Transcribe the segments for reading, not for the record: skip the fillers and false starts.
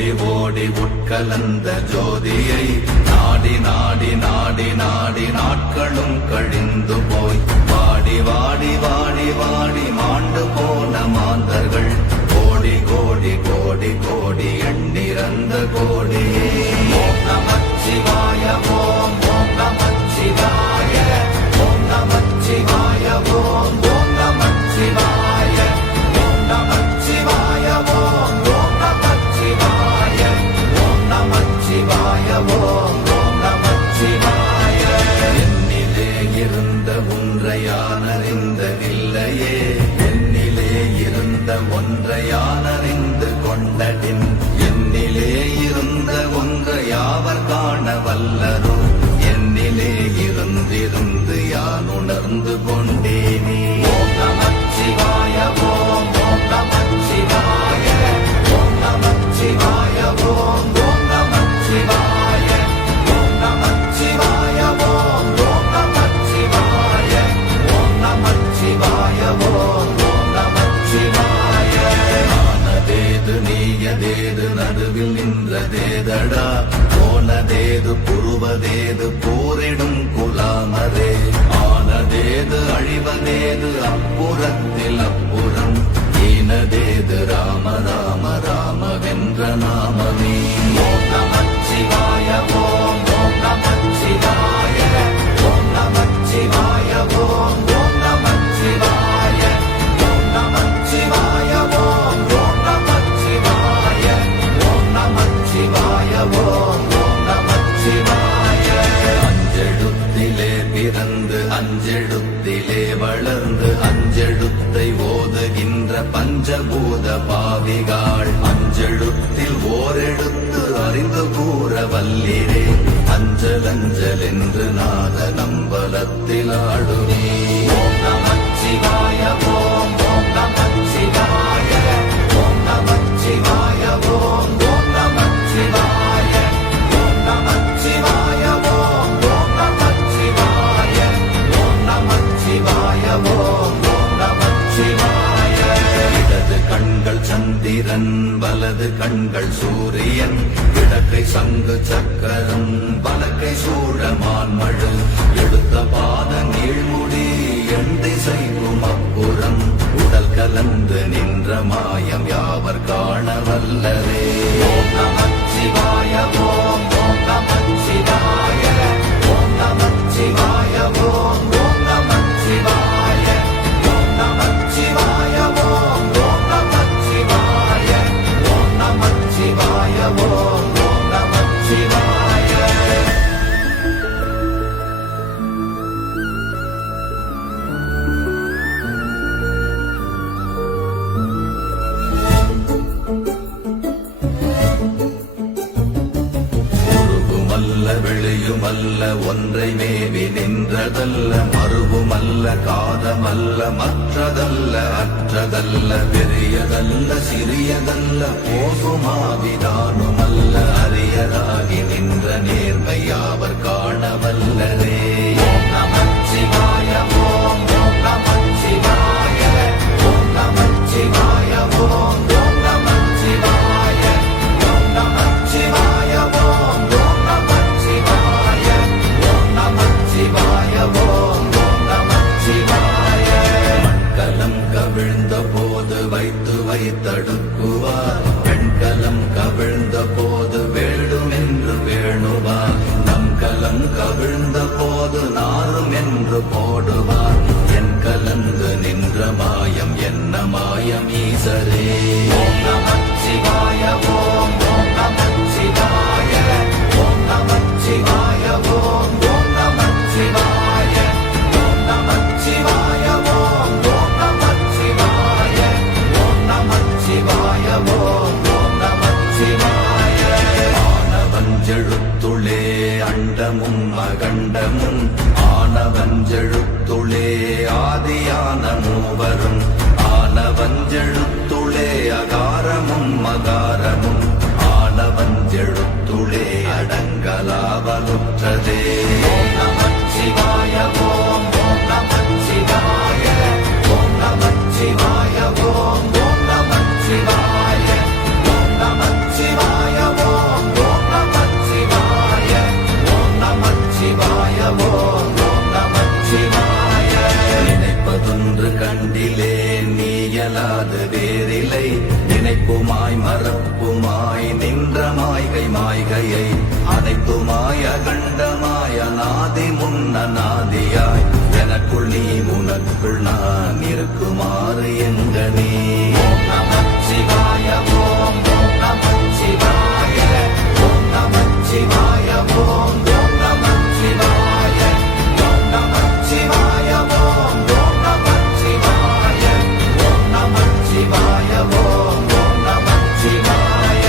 ஓடி ஓடி உட்கலந்த ஜோதியை நாடி நாடி நாடி நாடி நாட்களும் கழிந்து போய் வாடி வாடி வாடி வாடி மாண்டு போன மாந்தர்கள் கோடி கோடி கோடி கோடி எண்ணிறந்த கோடி. ஓம் நமச்சிவாய ஓம் ஓம் நமச்சிவாய ஓம் நமச்சிவாய ஓம் ஓம் நமச்சிவாய ஓம் நமச்சிவாய ஓம் ஓம் நமச்சிவாய ஓம் நமச்சிவாய ஓம் ஓம் நமச்சிவாய. என்னிலே இருந்த ஒன்றை யானறிந்ததில்லையே, என்னிலே இருந்த ஒன்றை யானறிந்து கொண்டடின், என்னிலே இருந்த ஒன்றை யாவர் காண வல்லரோ, என்னிலே இருந்திருந்து யான் உணர்ந்து கொண்டேனே. ஓம் நமச்சிவாய ஓம் ஓம் நமச்சிவாய ஓம் நமச்சிவாய ஓம் ஓம் நமச்சிவாய ஓம் நமச்சிவாய ஓம் ஓம் நமச்சிவாய ஓம் நமச்சிவாய ஓம் ஓம் நமச்சிவாய. ஆனதேது நீயதேது நடுவில் நின்றதேதடா, போனதேது புருவதேது போரிடும் குலாமரே, ஆனதேது அழிவதேது அப்புறத்தில் அப்புறம், ஈனதேது ராம ராம ராமவென்ற நாமமே. ஓம் நமச்சிவாய ஓம் ஓம் நமச்சிவாய ஓம் நமச்சிவாய ஓம் ஓம் நமச்சிவாய ஓம் நமச்சிவாய ஓம் ஓம் நமச்சிவாய ஓம் நமச்சிவாய ஓம் ஓம் நமச்சிவாய. அஞ்செழுத்திலே பிறந்து அஞ்செழுத்திலே வளர்ந்து அஞ்செழுத்தை ஓதுகின்ற பஞ்சபூத பாவிகாள், அஞ்செழுத்தில் ஓரெழுத்து அறிந்து கூற வல்லிரே, அஞ்சல் அஞ்சல் என்று நாத நம்பலத்தில் ஆடுவே. ஓம் நமச்சிவாய ஓம் ஓம் நமச்சிவாய ஓம் நமச்சிவாய ஓம் ஓம் நமச்சிவாய ஓம் நமச்சிவாய ஓம் ஓம் நமச்சிவாய ஓம் நமச்சிவாய ஓம் ஓம் நமச்சிவாய. இடது கண்கள் சந்திரன் வலது கண்கள் சூரியன், இடக்கை சங்கு சக்கரம் வலக்கை சூழமான்மழு, எடுத்த பாத நீழ்முடி எண் திசைக்கும் அப்புறம், உடல் கலந்து நின்ற மாயம் யாவர் காண வல்லரே. ஓம் நமச்சிவாய ஓம் ஓம் நமச்சிவாய ஓம் நமச்சிவாய ஓம் ஓம் நமச்சிவாய ஓம் நமச்சிவாய ஓம் ஓம் நமச்சிவாய ஓம் நமச்சிவாய ஓம் ஓம் நமச்சிவாய. உருகுமல்ல வெளியுமல்ல ஒன்றை மேவி நின்றதல்ல, மறுவுமல்ல காதமல்ல மற்றதல்ல அற்றதல்ல, பெரியதல்ல சிறியதல்ல போகுமாவிதானுமல்ல, அரியதாகி நின்ற நேர்மையாவர் காண வல்லரே. ஓம் நமச்சிவாய ஓம் ஓம் நமச்சிவாய ஓம் நமச்சிவாய ஓம் ஓம் நமச்சிவாய ஓம் நமச்சிவாய ஓம் ஓம் நமச்சிவாய ஓம் நமச்சிவாய ஓம் ஓம் நமச்சிவாய. மண்கலம் கவிழ்ந்த போது வைத்து வைத்தடுக்குவார், பெண்கலம் கவிழ்ந்த போது வேடும் என்று வேணுவார், நம் கலம் கவிழ்ந்த போது நாரும் என்று போடுவார், என் கலந்து நின்ற மாயம் என்ன மாயம் ஈசரே. ஓம் நமச்சிவாய ஓம் ஓம் நமச்சிவாய ஓம் நமச்சிவாய ஓம் ஓம் நமச்சிவாய ஓம் நமச்சிவாய ஓம் ஓம் நமச்சிவாய ஓம் நமச்சிவாய ஓம் ஓம் நமச்சிவாய. ஆனவஞ்செழுத்துளே அண்டமும் அகண்டமும், ஆனவஞ்செழுத்துளே ஆதியான மூவரும், ஆனவஞ்செழுத்துளே அகாரமும் மகாரமும், ஆனவஞ்செழுத்துளே அடங்கலாவலுற்றதே. ஓம் நமச்சிவாய ஓம் ஓம் நமச்சிவாய ஓம் நமச்சிவாய ஓம் ஓம் நமச்சிவாய ஓம் நமச்சிவாய மாய்கையை அனைத்துமாய கண்டமாய நாதி முன்னநாதியாய் எனக்குள் நீ உனக்குள் நான் இருக்குமாறு எங்கனே ஓம் நமச்சிவாய ஓம் ஓம் நமச்சிவாய ஓம் நமச்சிவாய ஓம் ஓம் நமச்சிவாய ஓம் நமச்சிவாய ஓம் ஓம் நமச்சிவாய ஓம் நமச்சிவாய ஓம் ஓம் நமச்சிவாய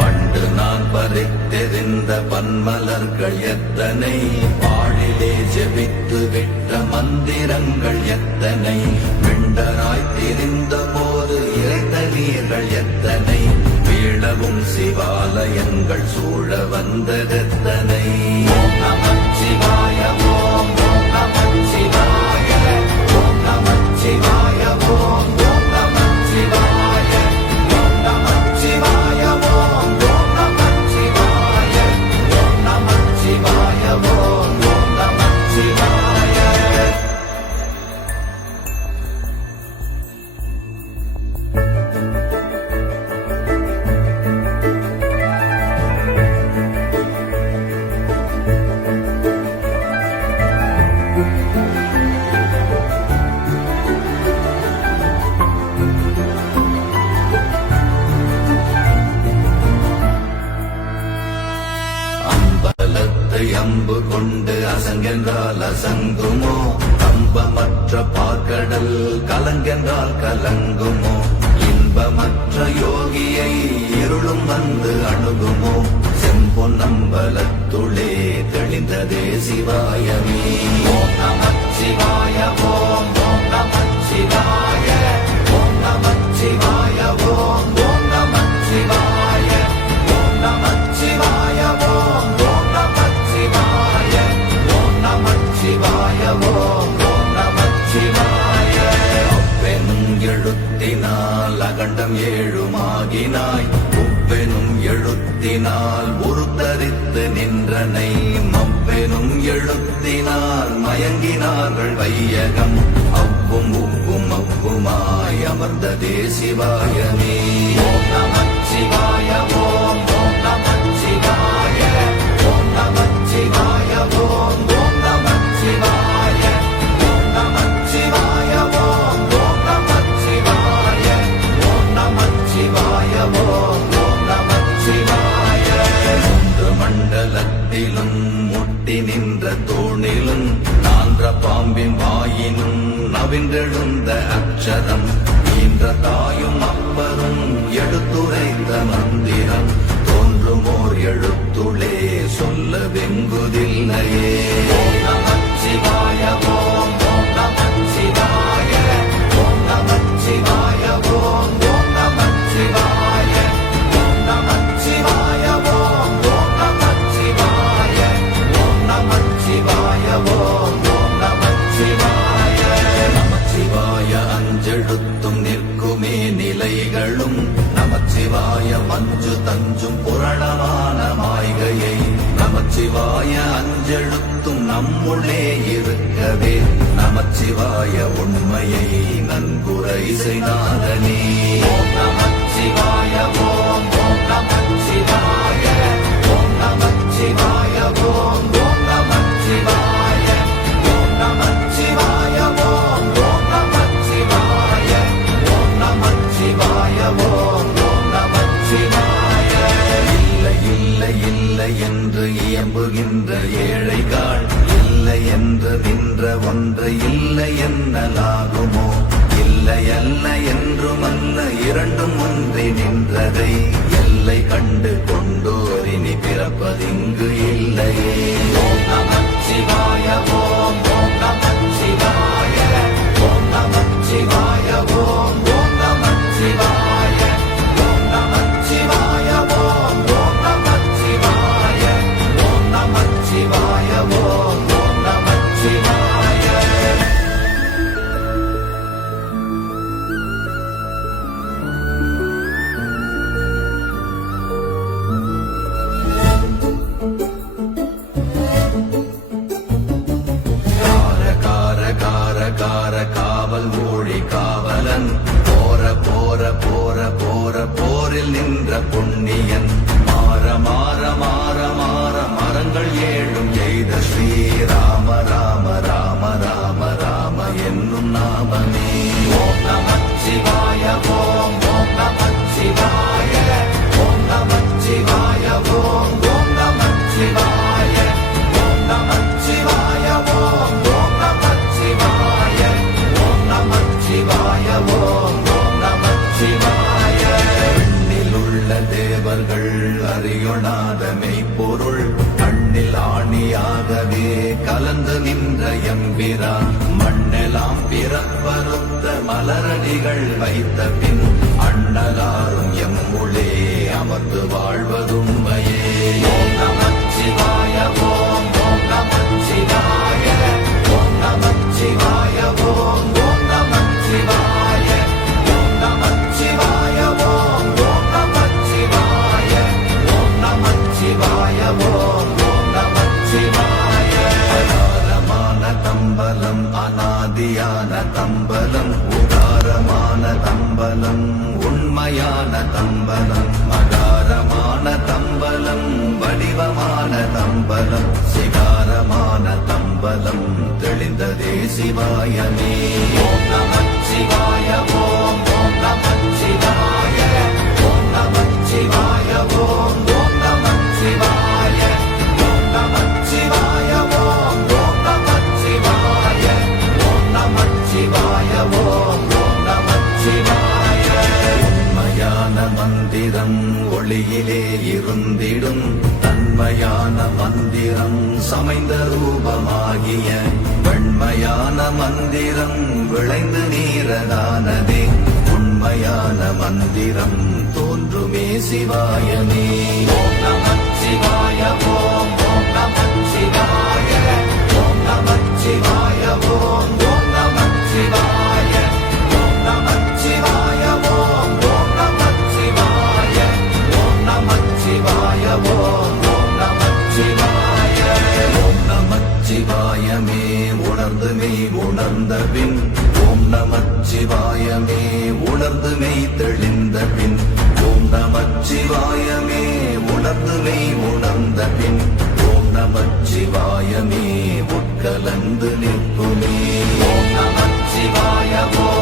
பண்டு நான் பறித்தெறிந்த பன்மலர்கள் எத்தனை பாழிலே ஜெபித்து விட்ட மந்திரங்கள் எத்தனை விண்டராய் திரிந்த போது இறைத்த நீர்கள் எத்தனை வீழவும் சிவாலயங்கள் சூழ வந்ததெத்தனை ஓம் நமச்சிவாய ஓம் ஓம் நமச்சிவாய ஓம் நமச்சிவாய ஓம் ஓம் நமச்சிவாய ஓம் நமச்சிவாய ஓம் ஓம் நமச்சிவாய ஓம் நமச்சிவாய ஓம் ஓம் நமச்சிவாய அம்பலத்தை அம்பு கொண்டு அசங்கென்றால் அசங்குமோ கம்பமற்ற பார்க்கடல் கலங்கென்றால் கலங்குமோ இன்பமற்ற யோகியை இருளும் வந்து அணுகுமோ செம்பொன்னம்பலத்துளே தெளிந்ததே சிவாயமே ஓம் நமச்சிவாய ஓம் ஓம் நமச்சிவாய ஓம் நமச்சிவாய ஓம் ஓம் நமச்சிவாய ஓம் நமச்சிவாய ஓம் ஓம் நமச்சிவாய ஓம் நமச்சிவாய ஓம் ஓம் நமச்சிவாய அப்பெனும் எழுத்தினால் அகண்டம் ஏழுமாகினாய் உப்பெனும் எழுத்தினால் உருத்தரித்து நின்றனை மப்பெனும் எழுத்தினால் மயங்கினார்கள் வையகம் அவ்வும் உப்பும் அவ்வுமாய் அமர்ந்ததே சிவாயமே ஓம் நமச்சிவாய ஓம் ஓம் நமச்சிவாய ஓம் நமச்சிவாய ஓம் ஓம் நமச்சிவாய ஓம் நமச்சிவாய ஓம் ஓம் நமச்சிவாய ஓம் நமச்சிவாய ஓம் ஓம் நமச்சிவாய மூன்று மண்டலத்திலும் முட்டி நின்ற தூணிலும் நான்ற பாம்பின் வாயினும் நவின்றெழுந்த அக்ஷரம் ஈன்ற தாயும் அப்பரும் எடுத்துரைத்த மந்திரம் தோன்றுமோர் எழுத்துளே சொல்ல வெங்குதில்லையே ஓம் நமச்சிவாய ஓம் ஓம் நமச்சிவாய ஓம் நமச்சிவாய ஓம் ஓம் நமச்சிவாய ஓம் நமச்சிவாய ஓம் ஓம் நமச்சிவாய ஓம் நமச்சிவாய ஓம் ஓம் நமச்சிவாய நமச்சிவாய அஞ்செழுத்தும் நிற்குமே நிலைகளும் நமச்சிவாய மஞ்சு தஞ்சும் புரணமான மாய்கையை நமச்சிவாய அஞ்செழுத்தும் நம்முள்ளே இருக்கவே நமச்சிவாய உண்மையை நன்குரை செய்தாதனே ஓம் நமச்சிவாய ஓம் ஓம் நமச்சிவாய ஓம் நமச்சிவாய ஓம் ஓம் நமச்சிவாய ஓம் நமச்சிவாய ஓம் ஓம் நமச்சிவாய ஓம் நமச்சிவாய ஓம் ஓம் நமச்சிவாய இல்லை இல்லை இல்லை என்று இயம்புகின்ற ஏழைகள் இல்லை என்று நின்ற ஒன்றை இல்லை என்னலாகுமோ இல்லை அல்ல என்றுமல்ல இரண்டும் ஒன்றி நின்றதை எல்லை கண்டு கொண்டோரினி பிறப்பதிங்கு இல்லையே ஓம் நமச்சிவாய ஓம் ஓம் நமச்சிவாய ஓம் நமச்சிவாய ஓம் ஓம் நமச்சிவாய ஓம் நமச்சிவாய ஓம் ஓம் நமச்சிவாய ஓம் நமச்சிவாய ஓம் ஓம் நமச்சிவாய நின்ற எம்பிரான் மண்ணெல்லாம் பிறப்பறுத்த மலரடிகள் வைத்த பின் அண்ணலாரும் எம்முளே அமர்ந்து வாழ்வதுண்மையே. ஓம் நமச்சிவாய ஓம் ஓம் நமச்சிவாய ஓம் நமச்சிவாய ஓம் ஓம் நமச்சிவாய ஓம் நமச்சிவாய ஓம் ஓம் நமச்சிவாய ஓம் நமச்சிவாய ஓம் ஓம் நமச்சிவாய. அகாரமான தம்பலம் அநாதியான தம்பலம் உதாரமான தம்பலம் உண்மையான தம்பலம் மகாரமான தம்பலம் வடிவமான தம்பலம் சிகாரமான தம்பலம் தெளிந்ததே சிவாயமே. ஓம் நமச்சிவாய ஓம் ஓம் நமச்சிவாய ஓம் நமச்சிவாய ஓம் ஓம் நமச்சிவாய ஓம் நமச்சிவாய ஓம் ஓம் நமச்சிவாய ஓம் நமச்சிவாய ஓம் ஓம் நமச்சிவாய. உண்மையான மந்திரம் ஒளியிலே இருந்திடும் தன்மையான மந்திரம் சமைந்த ரூபமாகிய வெண்மையான மந்திரம் விளைந்து நீரதானதே உண்மையான மந்திரம் தோன்றுமே சிவாயமே. ஓம் நமச்சிவாய ஓம் ஓம் நமச்சிவாய ஓம் நமச்சிவாய ஓம் ஓம் நமச்சிவாய ஓம் நமச்சிவாய ஓம் ஓம் நமச்சிவாய ஓம் நமச்சிவாய ஓம் ஓம் நமச்சிவாய. ஓம் நமச்சிவாயமே உணர்ந்து மெய் உணர்ந்த பின் ஓம் நமச்சிவாயமே உணர்ந்து மெய் தெளிந்த பின் ஓம் நமச்சிவாயமே உணர்ந்து மெய் உணர்ந்த பின் ஓம் நமச்சிவாயமே உட்கலந்து நிற்குமே. ஓம் நமச்சிவாய ஓம்